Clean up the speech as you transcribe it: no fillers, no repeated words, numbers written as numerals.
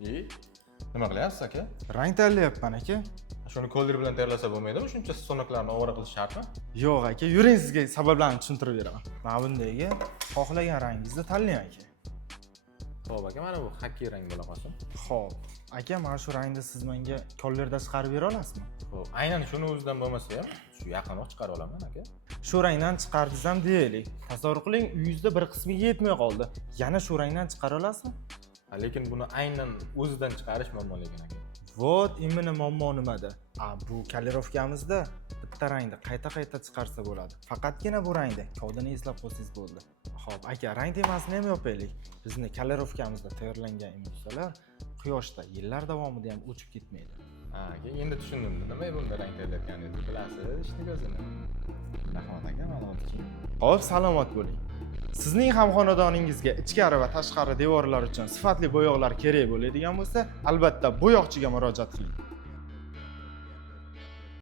Nima qilyapsiz aka? Rang tanlayapman aka. Shuni kolder bilan tayyorlasa bo'lmaydimi? Shuncha so'naklarni ovora qilish shartmi? Yo'q aka, yuring sizga sabablarni tushuntirib beraman. Mana bundagi xohlagan rangingizni tanlang aka. Xo'p aka, mana bu xokkey rang bo'la qolsin. Xo'p, aka mana shu rangni siz menga kollerda chiqarib bera olasizmi? Xo'p, aynan shuni o'zidan bo'lmasa ham, shu yaqinroq chiqarib olaman aka. Shu rangdan chiqardingiz ham deylik. Tasavvur qiling, uyingizda bir qismiga yetmay qoldi. Yana shu rangdan chiqara olasizmi? Lekin buni aynan o'zidan chiqarish muammo lekin aka. Vot, imini muammo nimada? Bu kalirovkamizda bitta rangni qayta-qayta chiqarsa bo'ladi. Faqatgina bu rangda kodini eslab qo'ysangiz bo'ldi. Xo'p, aka, rang temasini ham yopaylik. Bizning kalirovkamizda tayyorlangan imitatsiyalar quyoshda yillar davomida ham o'chib ketmaydi. Aka, endi tushundim. Nima bunda rang tayyorlayotganingizni bilasiz, ishni o'zini. Rahmat aka, ma'lumot uchun. Xo'p, salomat bo'ling. Sizning ham xonadoningizga ichkari va tashqari devorlar uchun sifatli bo'yoqlar kerak bo'ladigan bo'lsa, albatta bo'yoqchiga murojaat qiling.